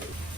Bye.